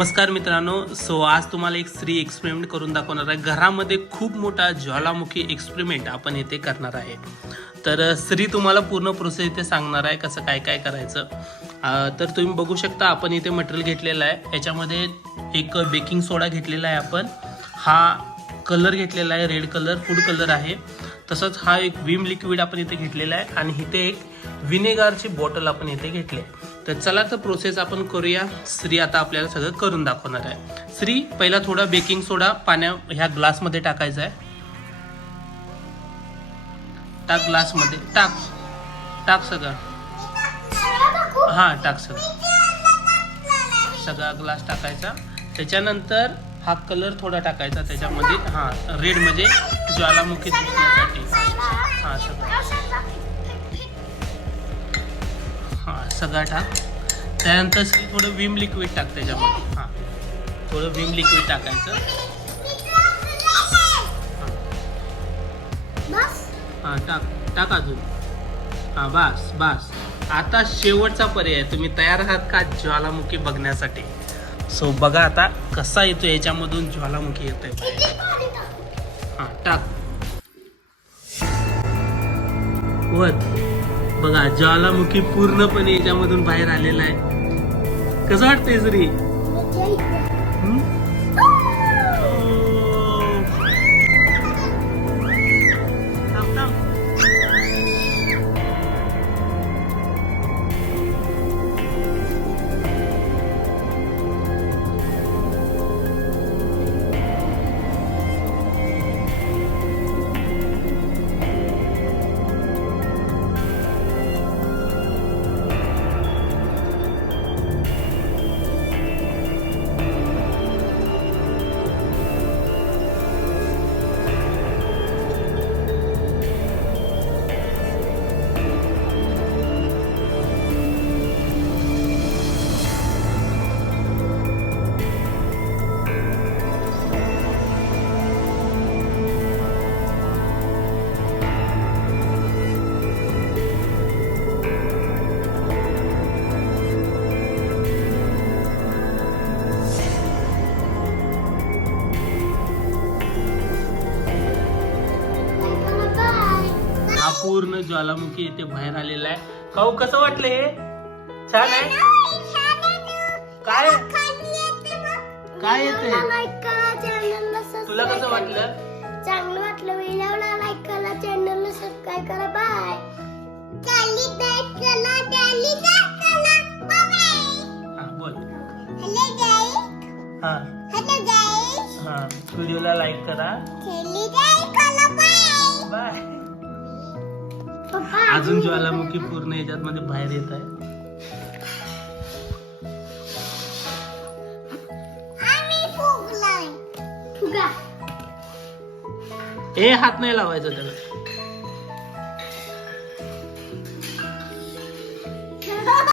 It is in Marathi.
नमस्कार मित्रांनो. आज तुम्हाला एक श्री एक्सपेरिमेंट करून दाखवणार आहे. घरामध्ये खूप मोठा ज्वालामुखी एक्सपेरिमेंट आपण इथे करणार आहे. तर श्री तुम्हाला पूर्ण प्रोसेस इथे सांगणार आहे कसं काय काय करायचं. तर तुम्ही बघू शकता आपण इथे मटेरियल घेतलेलं आहे. याच्यामध्ये एक बेकिंग सोडा घेतलेला आहे आपण. हा कलर घेतलेला आहे, रेड कलर फूड कलर आहे. तसंच हा एक विम लिक्विड आपण इथे घेतलेला आहे आणि इथे एक विनेगारची बॉटल आपण इथे घेतली आहे. तर चला तर प्रोसेस आपण करूया. श्री आता आपल्याला सगळं करून दाखवणार आहे. श्री पहिला थोडा बेकिंग सोडा ह्या ग्लासमध्ये टाकायचा आहे. टाक ग्लासमध्ये, टाक सगळं. हा टाक सगळा ग्लास टाकायचा. त्याच्यानंतर हा कलर थोडा टाकायचा त्याच्यामध्ये. हा रेड म्हणजे ज्वालामुखी दिसण्यासाठी. हा सगळा टाक. त्यानंतर थोडं विम लिक्विड टाक त्याच्यामध्ये. हा थोडं विम लिक्विड टाकायचं. हा टाक अजून. हा बस. आता शेवटचा पर्याय. तुम्ही तयार आहात का ज्वालामुखी बघण्यासाठी? सो बघा आता कसा येतो याच्यामधून ज्वालामुखी येतोय. हा टाक वर. बघा ज्वालामुखी पूर्णपणे याच्यामधून बाहेर आलेला आहे. कसं वाटतंय श्री? पूर्ण ज्वालामुखी इथे बाहेर आलेला आहे. खाऊ कसं वाटलं हे? छान आहे. काय येते? तुला कसं वाटलं? चांगलं वाटलं. व्हिडिओला लाईक करा, चॅनलला सबस्क्राइब करा. बाय. बोल. Hello guys. हा हेलो गाइस. हा व्हिडिओला लाईक करा. बाय. अजून ज्वालामुखी पूर्ण याच्यात मध्ये बाहेर येत आहे. हात नाही लावायचा त्याला.